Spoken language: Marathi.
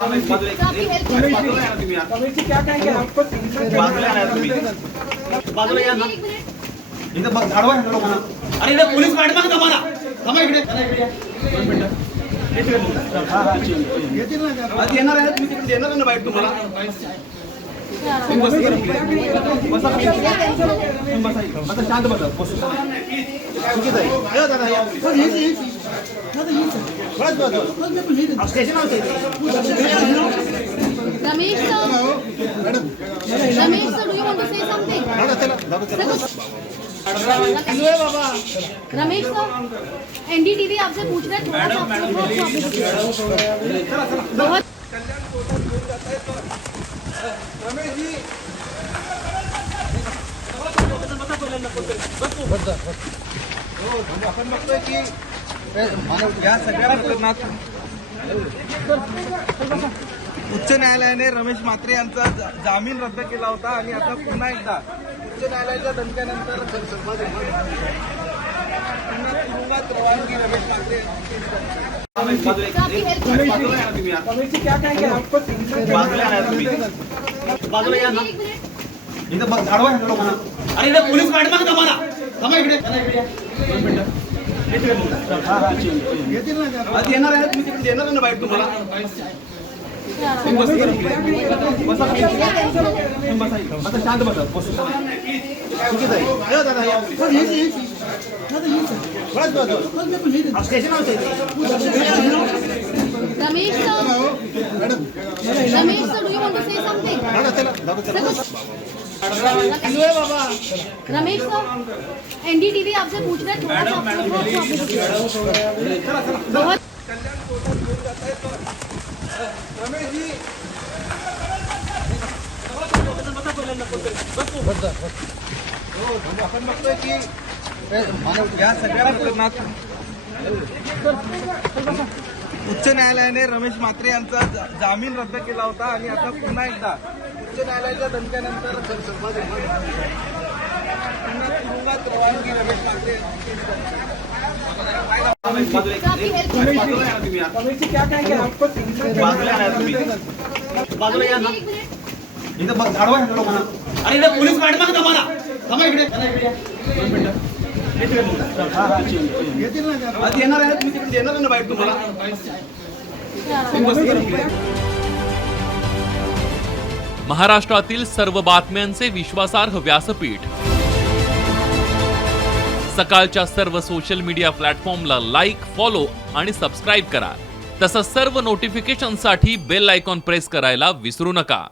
क्या कहेंगे आपको बाजूला या ना इथं बघ झाडवा आहे लोकांना अरे इकडे पोलीस मॅडम आहे तुम्हाला थांबा इकडे आज येणार आहे तुम्ही तिकडे देणार ना बाईट तुम्हाला आता शांत बसा चुकीचं आहे दादा station Ramesh sir, Ramesh sir, do you want to say something? Ramesh sir, NDTV आपसे पूछ रहे हैं थोड़ा सा बहुत आपण बघतोय की या सगळ्या प्रकरणात उच्च न्यायालयाने रमेश म्हात्रे यांचा जामीन रद्द केला होता आणि आता पुन्हा एकदा उच्च न्यायालयाच्या दणक्यानंतर पुन्हा तुरुंगात रवानगी रमेश म्हात्रे क्या कहेंगे आपको बाजूला या ना इथं बघ झाडवा आहे लोकांना अरे इकडे पोलीस मॅडम आहे तुम्हाला थांबा इकडे आज येणार आहे तुम्ही तिकडे देणार ना बाईट तुम्हाला आता शांत बसा चुकीचं आहे दादा station Ramesh sir, Ramesh sir, do you want to say something? Ramesh sir, NDTV आपसे पूछ रहे हैं थोड़ा सा बहुत आपण बघतोय की या सगळ्या प्रकरणात उच्च न्यायालयाने रमेश म्हात्रे यांचा जामीन रद्द केला होता आणि आता पुन्हा एकदा उच्च न्यायालयाच्या दणक्यानंतर पुन्हा तुरुंगात रवानगी रमेश म्हात्रे क्या कहेंगे आपको बाजूला या ना इथं बघ झाडवा आहे लोकांना अरे इकडे पोलीस मॅडम आहे तुम्हाला थांबा इकडे आज येणार आहे तुम्ही तिकडे देणार ना बाईट तुम्हाला महाराष्ट्रातील सर्व बातम्यांचे विश्वासार्ह व्यासपीठ सकाळच्या सर्व सोशल मीडिया प्लॅटफॉर्मला लाईक, फॉलो आणि सबस्क्राईब करा. तसंच सर्व नोटिफिकेशनसाठी बेल आयकॉन प्रेस करायला विसरू नका.